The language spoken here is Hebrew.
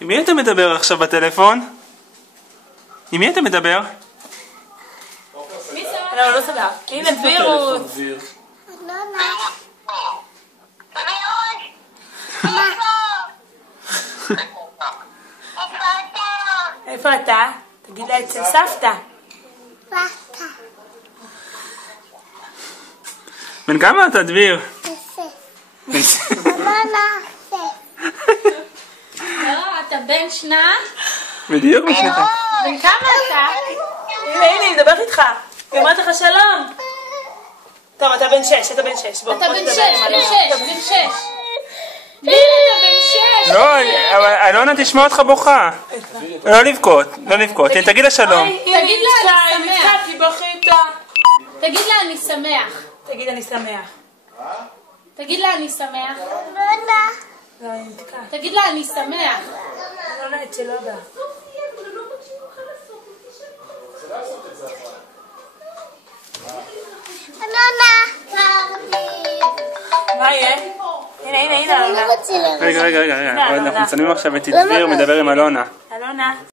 עם מי אתה מדבר עכשיו בטלפון? עם מי אתה מדבר? לא, הוא לא סגר. הנה דבירות. איפה אתה? תגיד לה אצל סבתא. בן כמה אתה, דביר? אתה בן שנה? בדיוק בשנתיים. בן כמה אתה? הנה, היא מדברת איתך. היא אומרת לך שלום. טוב, אתה בן 6, אתה בן 6. אתה בן 6, בן 6. הנה, אתה בן 6. לא, אבל אלונה תשמע אותך בוכה. לא לבכות, לא לבכות. תגיד לה שלום. תגיד לה אני שמח. כי בכית. תגיד לה אני שמח. תגיד אני שמח. תגיד לה אני שמח. לא, אני נתקע. תגיד לה אני שמח. לא נעת שלא בא. מה יהיה? הנה, אלונה. רגע, אנחנו מצלמים עכשיו את דביר מדבר עם אלונה. אלונה.